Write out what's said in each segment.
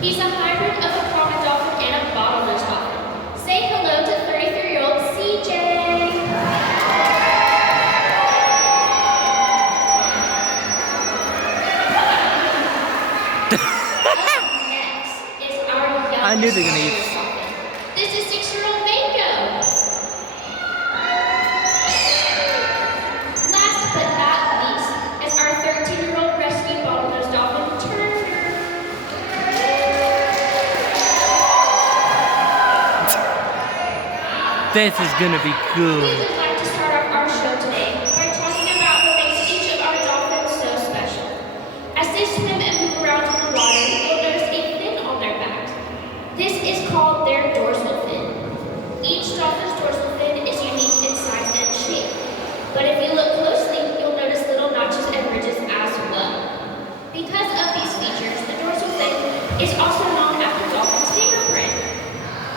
He's a hybrid of a common dolphin and a bottlenose dolphin. Say hello to 33-year-old CJ. Next is our youngest I knew they were gonna eat. dolphin. This is 6-year-old Mango. Last but not least is our 13-year-old rescue bottlenose dolphin, Turner. This is gonna be We good. would like to start off our show today by talking about what makes each of our dolphins so special. As they swim and move around in the water, you'll notice a fin on their back. This is called their dorsal fin. Each dolphin's dorsal fin is unique in size and shape. But if you look closely, you'll notice little notches and ridges as well. Because of these features, the dorsal fin is also known as the dolphin's fingerprint.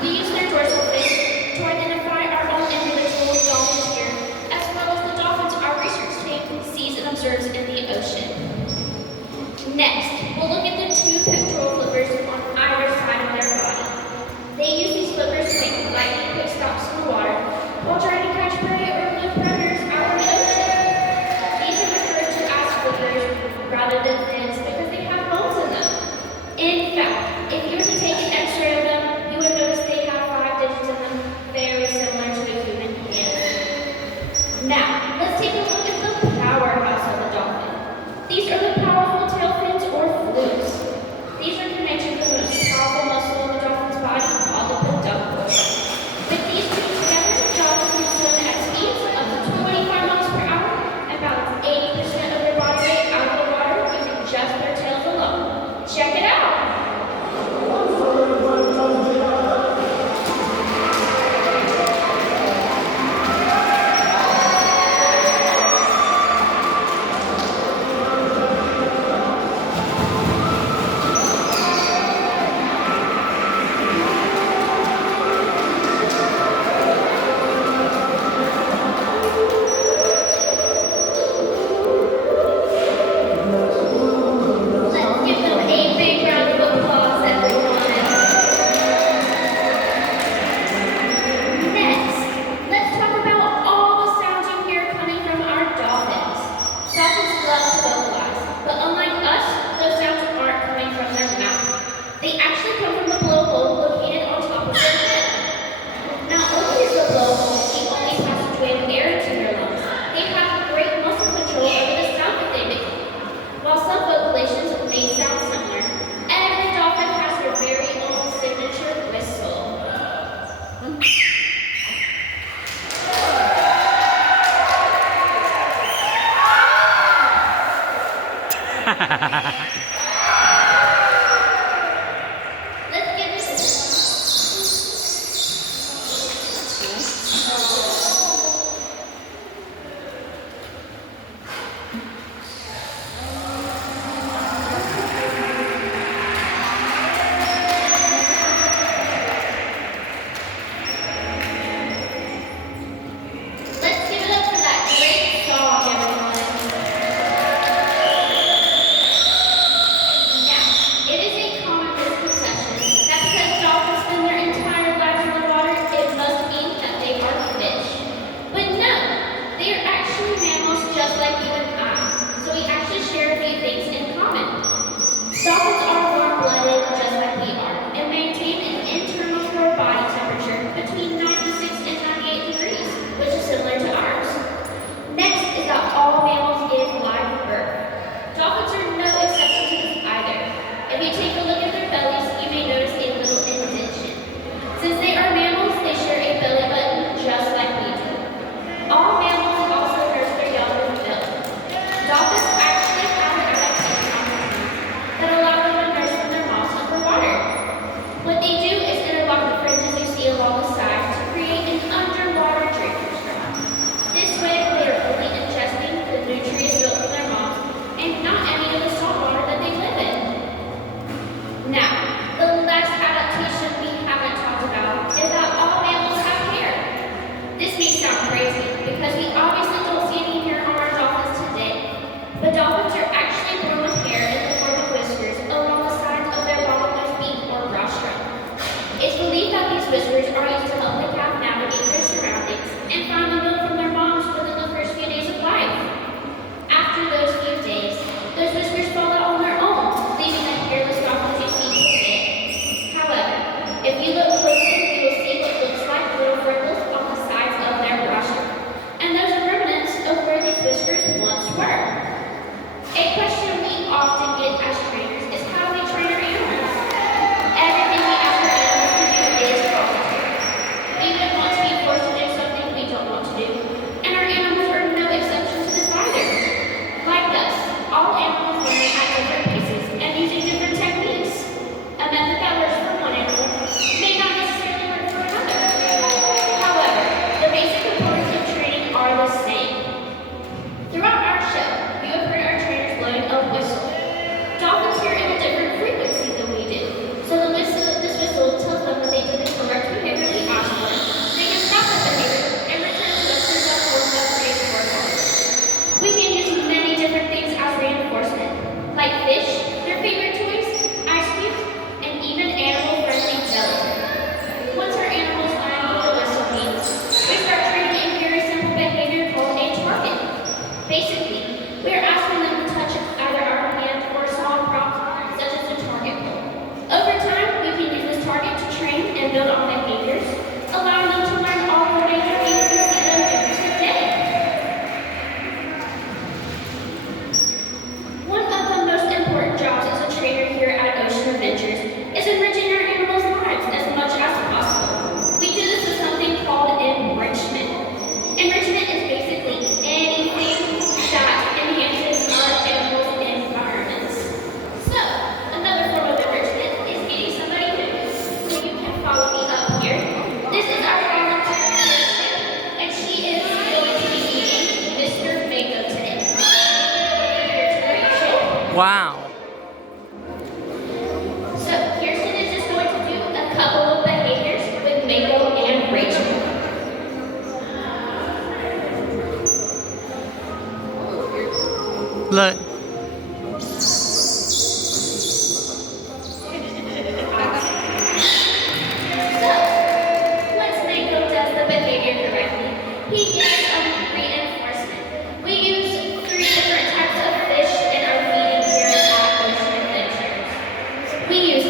We use their dorsal fin to identify our own individual dolphins here, as well as the dolphins our research team sees and observes in the ocean. Next, we'll look at the two pectoral flippers on either side of their body. They use these flippers to make lightning quick stops in the water while trying to catch prey or elude predators out in the ocean. These are referred to as flippers rather than fins because they have bones in them. In fact, if you were to take an x-ray of them, you would notice they have 5 digits in them, very similar to a human hand. Now, let's take a look at the powerhouse of the dolphin. These are the powerful tail fins or flukes. Look. So, once Mango does the behavior correctly, he gets reinforcement. We use 3 different types of fish in our feeding here at Ocean Adventures. We use